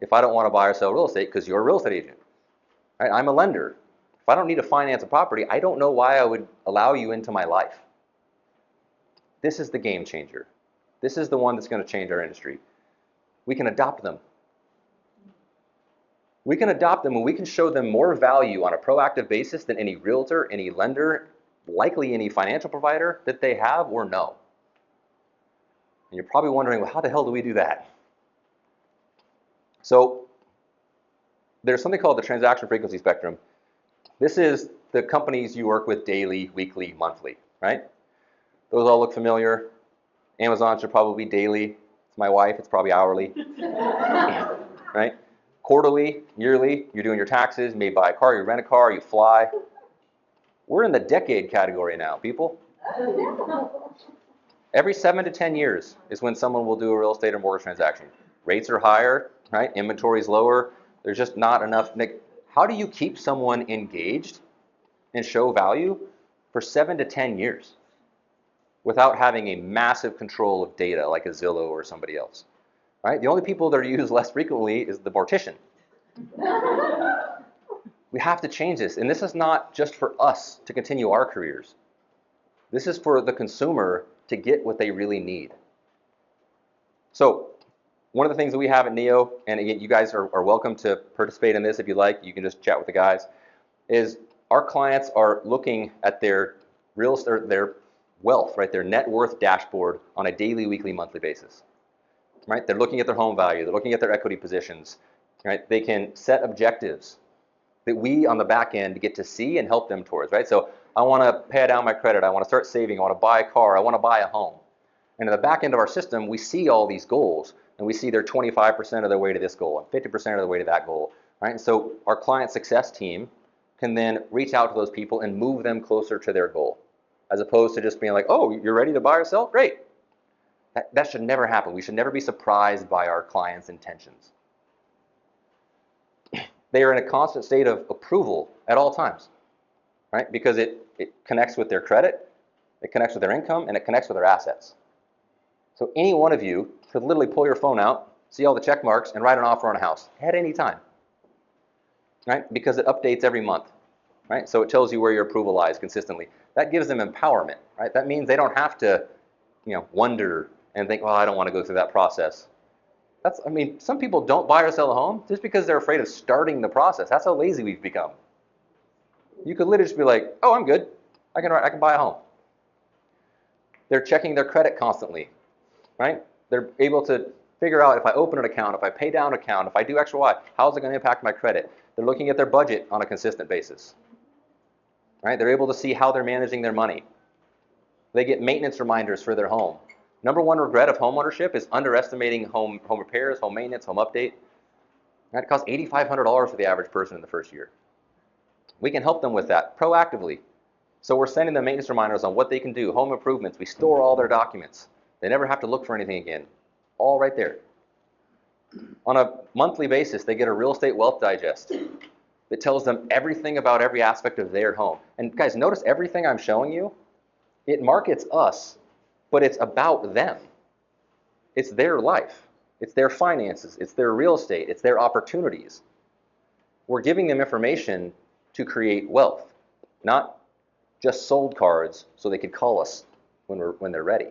if I don't want to buy or sell real estate, because you're a real estate agent. Right? I'm a lender. If I don't need to finance a property, I don't know why I would allow you into my life. This is the game changer. This is the one that's going to change our industry. We can adopt them. We can adopt them and we can show them more value on a proactive basis than any realtor, any lender, likely any financial provider that they have or know. And you're probably wondering, well, how the hell do we do that? So there's something called the transaction frequency spectrum. This is the companies you work with daily, weekly, monthly, right? Those all look familiar. Amazon should probably be daily. It's my wife, it's probably hourly. Right? Quarterly, yearly, you're doing your taxes, you may buy a car, you rent a car, you fly. We're in the decade category now, people. Every 7 to 10 years is when someone will do a real estate or mortgage transaction. Rates are higher, right? Inventory is lower. There's just not enough. How do you keep someone engaged and show value for 7 to 10 years without having a massive control of data like a Zillow or somebody else. Right? The only people that are used less frequently is the mortician. We have to change this. And this is not just for us to continue our careers. This is for the consumer to get what they really need. So one of the things that we have at Neo, and again, you guys are welcome to participate in this if you like. You can just chat with the guys, is our clients are looking at their their wealth, right, their net worth dashboard on a daily, weekly, monthly basis. Right? They're looking at their home value. They're looking at their equity positions. Right? They can set objectives that we on the back end get to see and help them towards. Right? So I want to pay down my credit. I want to start saving. I want to buy a car. I want to buy a home. And in the back end of our system, we see all these goals, and we see they're 25% of their way to this goal and 50% of the way to that goal. Right? And so our client success team can then reach out to those people and move them closer to their goal, as opposed to just being like, oh, you're ready to buy or sell? Great. That should never happen. We should never be surprised by our clients' intentions. They are in a constant state of approval at all times, right? Because it connects with their credit, it connects with their income, and it connects with their assets. So any one of you could literally pull your phone out, see all the check marks, and write an offer on a house at any time, right? Because it updates every month, right? So it tells you where your approval lies consistently. That gives them empowerment, right? That means they don't have to, wonder and think, well, I don't want to go through that process. Some people don't buy or sell a home just because they're afraid of starting the process. That's how lazy we've become. You could literally just be like, oh, I'm good. I can buy a home. They're checking their credit constantly, right? They're able to figure out if I open an account, if I pay down an account, if I do X or Y, how is it going to impact my credit? They're looking at their budget on a consistent basis, right? They're able to see how they're managing their money. They get maintenance reminders for their home. Number one regret of home ownership is underestimating home repairs, home maintenance, home update. That costs $8,500 for the average person in the first year. We can help them with that proactively. So we're sending them maintenance reminders on what they can do, home improvements. We store all their documents. They never have to look for anything again. All right there. On a monthly basis, they get a real estate wealth digest that tells them everything about every aspect of their home. And guys, notice everything I'm showing you, it markets us, but it's about them. It's their life. It's their finances. It's their real estate. It's their opportunities. We're giving them information to create wealth, not just sold cards so they could call us when they're ready.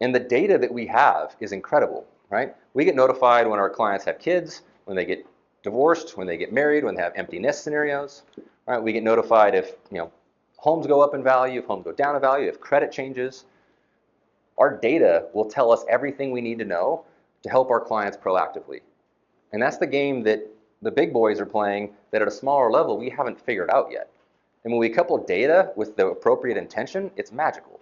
And the data that we have is incredible, right? We get notified when our clients have kids, when they get divorced, when they get married, when they have empty nest scenarios, right? We get notified if, homes go up in value, if homes go down in value, if credit changes. Our data will tell us everything we need to know to help our clients proactively. And that's the game that the big boys are playing that at a smaller level we haven't figured out yet. And when we couple data with the appropriate intention, it's magical.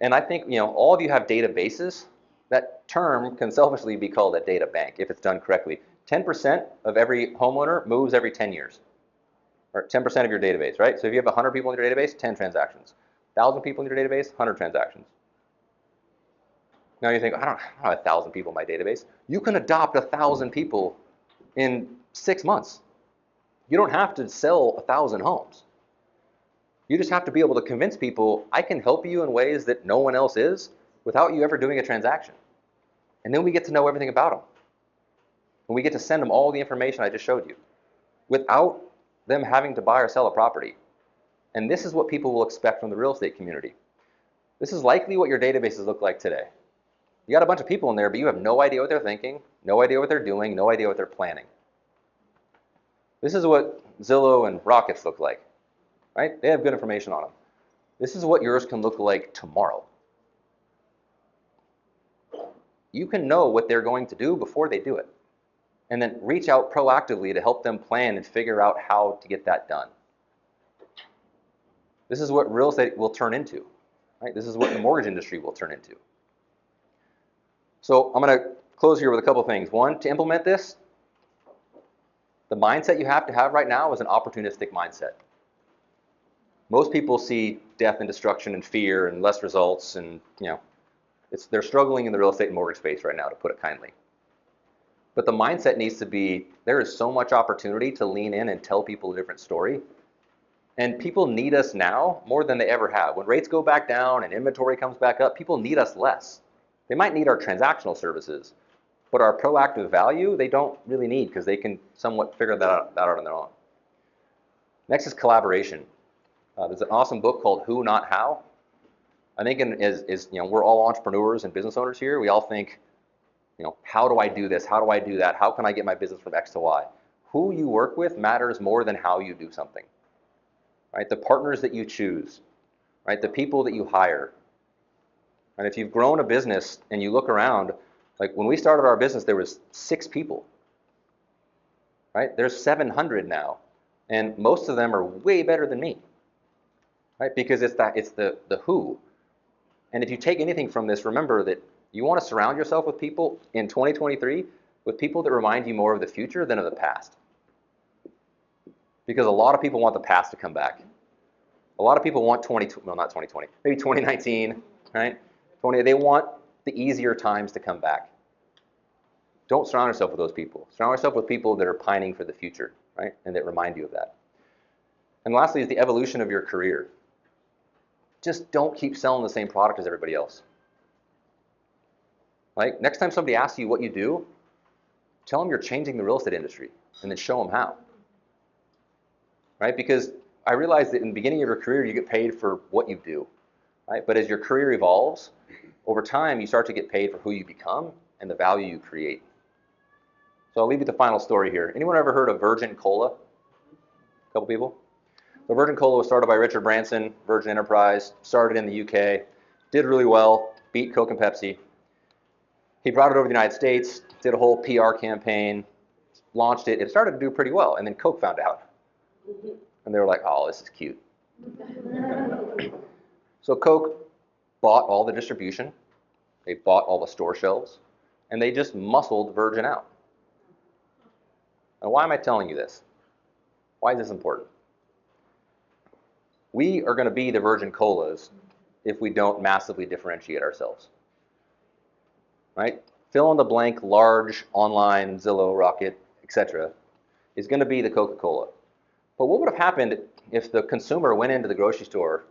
And I think, all of you have databases. That term can selfishly be called a data bank if it's done correctly. 10% of every homeowner moves every 10 years. Or 10% of your database, right? So if you have 100 people in your database, 10 transactions. 1,000 people in your database, 100 transactions. Now you think, I don't have 1,000 people in my database. You can adopt 1,000 people in 6 months. You don't have to sell 1,000 homes. You just have to be able to convince people, I can help you in ways that no one else is without you ever doing a transaction. And then we get to know everything about them. And we get to send them all the information I just showed you without them having to buy or sell a property. And this is what people will expect from the real estate community. This is likely what your databases look like today. You got a bunch of people in there, but you have no idea what they're thinking, no idea what they're doing, no idea what they're planning. This is what Zillow and Rockets look like, right? They have good information on them. This is what yours can look like tomorrow. You can know what they're going to do before they do it. And then reach out proactively to help them plan and figure out how to get that done. This is what real estate will turn into, right? This is what the mortgage industry will turn into. So I'm going to close here with a couple things. One, to implement this, the mindset you have to have right now is an opportunistic mindset. Most people see death and destruction and fear and less results, and they're struggling in the real estate and mortgage space right now, to put it kindly. But the mindset needs to be, there is so much opportunity to lean in and tell people a different story. And people need us now more than they ever have. When rates go back down and inventory comes back up, people need us less. They might need our transactional services, but our proactive value, they don't really need because they can somewhat figure that out on their own. Next is collaboration. There's an awesome book called Who, Not How. I think we're all entrepreneurs and business owners here. We all think, how do I do this? How do I do that? How can I get my business from X to Y? Who you work with matters more than how you do something. Right? The partners that you choose, right? The people that you hire. And if you've grown a business and you look around, like when we started our business, there was 6 people. Right? There's 700 now, and most of them are way better than me. Right? Because it's the who. And if you take anything from this, remember that you want to surround yourself with people in 2023 with people that remind you more of the future than of the past. Because a lot of people want the past to come back. A lot of people want not 2020, maybe 2019, right? They want the easier times to come back. Don't surround yourself with those people. Surround yourself with people that are pining for the future, right? And that remind you of that. And lastly is the evolution of your career. Just don't keep selling the same product as everybody else. Like, next time somebody asks you what you do, tell them you're changing the real estate industry, and then show them how. Right? Because I realize that in the beginning of your career, you get paid for what you do. Right? But as your career evolves, over time, you start to get paid for who you become and the value you create. So I'll leave you the final story here. Anyone ever heard of Virgin Cola? A couple people? So Virgin Cola was started by Richard Branson, Virgin Enterprise, started in the UK, did really well, beat Coke and Pepsi. He brought it over to the United States, did a whole PR campaign, launched it. It started to do pretty well, and then Coke found out. And they were like, oh, this is cute. So Coke bought all the distribution, they bought all the store shelves, and they just muscled Virgin out. And why am I telling you this? Why is this important? We are going to be the Virgin Colas if we don't massively differentiate ourselves. Right? Fill in the blank, large, online, Zillow, Rocket, etc. is going to be the Coca-Cola. But what would have happened if the consumer went into the grocery store?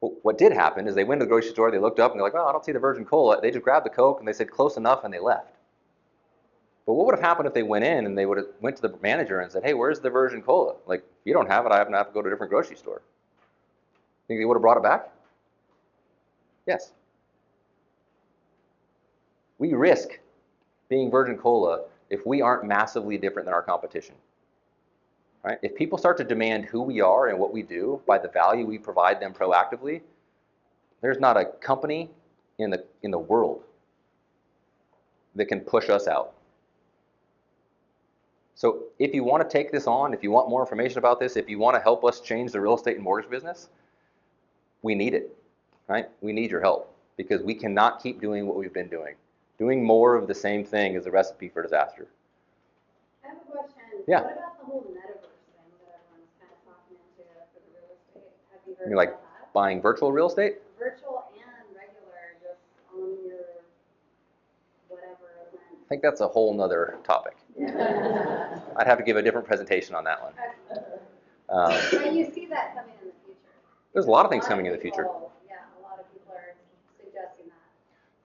Well, what did happen is they went to the grocery store, they looked up, and they're like, well, I don't see the Virgin Cola. They just grabbed the Coke, and they said, close enough, and they left. But what would have happened if they went in and they would have went to the manager and said, hey, where's the Virgin Cola? Like, if you don't have it, I have to go to a different grocery store. Think they would have brought it back? Yes. We risk being Virgin Cola if we aren't massively different than our competition. Right? If people start to demand who we are and what we do by the value we provide them proactively, there's not a company in the world that can push us out. So if you want to take this on, if you want more information about this, if you want to help us change the real estate and mortgage business, we need it. Right? We need your help because we cannot keep doing what we've been doing. Doing more of the same thing is a recipe for disaster. I have a question. Yeah. What about the whole metaverse thing that everyone's kind of talking into for the real estate? Have you heard You mean like about that? buying virtual real estate? Virtual and regular, just on your whatever event. I think that's a whole nother topic. I'd have to give a different presentation on that one. But you see that coming in the future. There's a lot of things coming in the future. Yeah, a lot of people are suggesting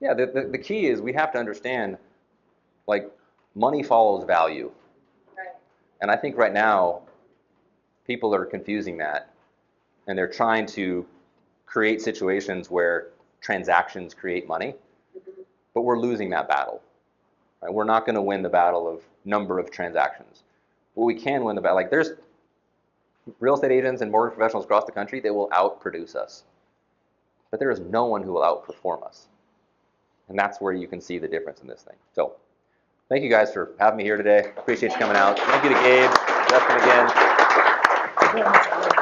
that. Yeah, the key is we have to understand, like, money follows value. Right. And I think right now, people are confusing that, and they're trying to create situations where transactions create money, but we're losing that battle. Right? We're not going to win the battle of number of transactions. But we can win the battle. Like, there's real estate agents and mortgage professionals across the country, they will outproduce us. But there is no one who will outperform us. And that's where you can see the difference in this thing. So, thank you guys for having me here today. Appreciate you coming out. Thank you to Gabe, Justin again.